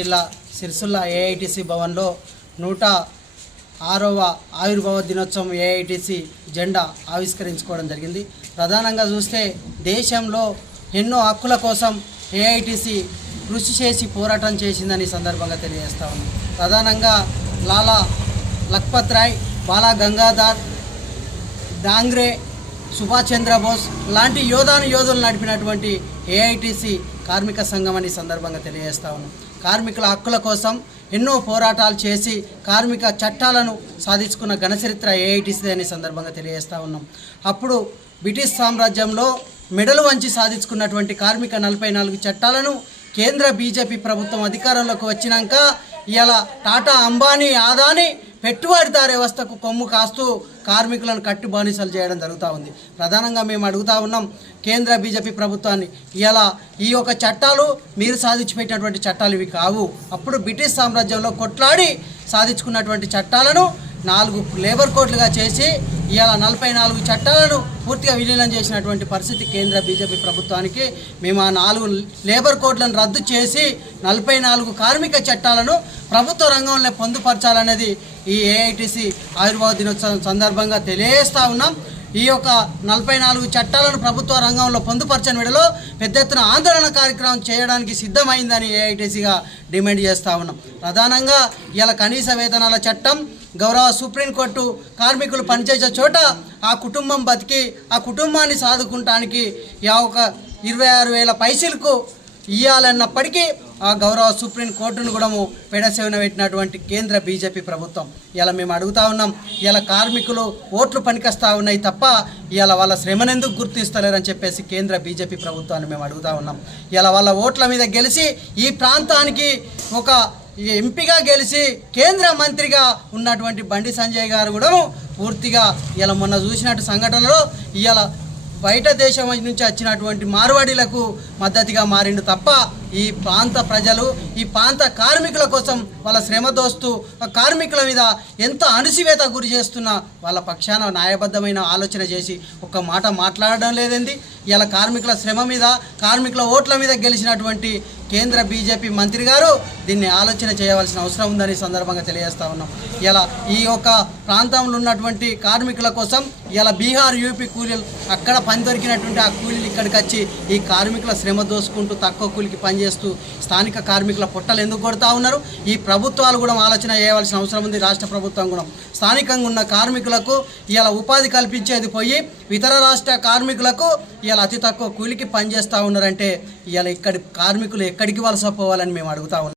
జిల్లా సిరిసిల్ల ఏఐటీసీ భవన్లో 106వ ఆవిర్భావ దినోత్సవం ఏఐటీసీ జెండా ఆవిష్కరించుకోవడం జరిగింది. ప్రధానంగా చూస్తే దేశంలో ఎన్నో హక్కుల కోసం ఏఐటీసీ కృషి చేసి పోరాటం చేసిందని సందర్భంగా తెలియజేస్తా ఉంది. ప్రధానంగా లాలా లజపత్ రాయ్, బాలా గంగాధర్ డాంగ్రే, సుభాష్ చంద్రబోస్ లాంటి యోధులు నడిపినటువంటి ఏఐటీసీ కార్మిక సంఘం అని సందర్భంగా తెలియజేస్తా ఉన్నాం. కార్మికుల హక్కుల కోసం ఎన్నో పోరాటాలు చేసి కార్మిక చట్టాలను సాధించుకున్న ఘనచరిత్ర ఏఐటీసీ అని సందర్భంగా తెలియజేస్తూ ఉన్నాం. అప్పుడు బ్రిటిష్ సామ్రాజ్యంలో మెడలు వంచి సాధించుకున్నటువంటి కార్మిక 44 చట్టాలను కేంద్ర బీజేపీ ప్రభుత్వం అధికారంలోకి వచ్చినాక ఇవాళ టాటా, అంబానీ, ఆదాని పెట్టుబడిదారు వ్యవస్థకు కొమ్ము కాస్తూ కార్మికులను కట్టుబానిసలు చేయడం జరుగుతూ ఉంది. ప్రధానంగా మేము అడుగుతూ ఉన్నాం కేంద్ర బీజేపీ ప్రభుత్వాన్ని, ఇలా ఈ యొక్క చట్టాలు మీరు సాధించిపెట్టినటువంటి చట్టాలు ఇవి కావు. అప్పుడు బ్రిటిష్ సామ్రాజ్యంలో కొట్లాడి సాధించుకున్నటువంటి చట్టాలను 4 లేబర్ కోడ్లుగా చేసి ఇవాళ 44 చట్టాలను పూర్తిగా విలీనం చేసినటువంటి పరిస్థితి కేంద్ర బీజేపీ ప్రభుత్వానికి. మేము ఆ 4 లేబర్ కోడ్లను రద్దు చేసి 44 కార్మిక చట్టాలను ప్రభుత్వ రంగంలో పొందుపరచాలనేది ఈ ఏఐటీసీ ఆవిర్భావ దినోత్సవం సందర్భంగా తెలియజేస్తూ ఉన్నాం. ఈ యొక్క 44 చట్టాలను ప్రభుత్వ రంగంలో పొందుపరచని విడలో పెద్ద ఎత్తున ఆందోళన కార్యక్రమం చేయడానికి సిద్ధమైందని ఏఐటీసీగా డిమాండ్ చేస్తూ ఉన్నాం. ప్రధానంగా ఇలా కనీస వేతనాల చట్టం, గౌరవ సుప్రీంకోర్టు కార్మికులు పనిచేసే చోట ఆ కుటుంబం బతికి ఆ కుటుంబాన్ని సాదుకుంటానికి ఒక 26,000 పైసలకు ఇవ్వాలన్నప్పటికీ ఆ గౌరవ సుప్రీంకోర్టును కూడా పెడసేవన పెట్టినటువంటి కేంద్ర బీజేపీ ప్రభుత్వం. ఇలా మేము అడుగుతూ ఉన్నాం, ఇలా కార్మికులు ఓట్లు పనికొస్తూ ఉన్నాయి తప్ప ఇలా వాళ్ళ శ్రమను ఎందుకు గుర్తిస్తలేరని చెప్పేసి కేంద్ర బీజేపీ ప్రభుత్వాన్ని మేము అడుగుతూ ఉన్నాం. ఇలా వాళ్ళ ఓట్ల మీద గెలిచి ఈ ప్రాంతానికి ఒక ఎంపీగా గెలిచి కేంద్ర మంత్రిగా ఉన్నటువంటి బండి సంజయ్ గారు కూడా పూర్తిగా ఇలా మొన్న చూసినట్టు సంఘటనలో ఇలా బయట దేశం నుంచి వచ్చినటువంటి మార్వాడీలకు మద్దతుగా మారిండు తప్ప ఈ ప్రాంత ప్రజలు, ఈ ప్రాంత కార్మికుల కోసం వాళ్ళ శ్రమ దోస్తూ కార్మికుల మీద ఎంత అణిసివేత గురి చేస్తున్నా వాళ్ళ పక్షాన న్యాయబద్ధమైన ఆలోచన చేసి ఒక్క మాట మాట్లాడడం లేదండి. ఇలా కార్మికుల శ్రమ మీద, కార్మికుల ఓట్ల మీద గెలిచినటువంటి కేంద్ర బీజేపీ మంత్రి గారు దీన్ని ఆలోచన చేయవలసిన అవసరం ఉందని సందర్భంగా తెలియజేస్తూ ఉన్నాం. ఇలా ఈ యొక్క ప్రాంతంలో ఉన్నటువంటి కార్మికుల కోసం ఇలా బీహార్, యూపీ కూలీలు అక్కడ పని దొరికినటువంటి ఆ కూలీలు ఇక్కడికి వచ్చి ఈ కార్మికుల శ్రమ దోసుకుంటూ తక్కువ కూలికి పనిచేస్తూ స్థానిక కార్మికుల పొట్టలు ఎందుకు కొడతా ఉన్నారు? ఈ ప్రభుత్వాలు కూడా ఆలోచన చేయవలసిన అవసరం ఉంది. రాష్ట్ర ప్రభుత్వం కూడా స్థానికంగా ఉన్న కార్మికులకు ఇలా ఉపాధి కల్పించేది పోయి ఇతర రాష్ట్ర కార్మికులకు ఇలా అతి తక్కువ కూలికి పనిచేస్తూ ఉన్నారంటే ఇలా ఇక్కడి కార్మికులు ఎక్కడికి వలస పోవాలని మేము అడుగుతా ఉన్నాం.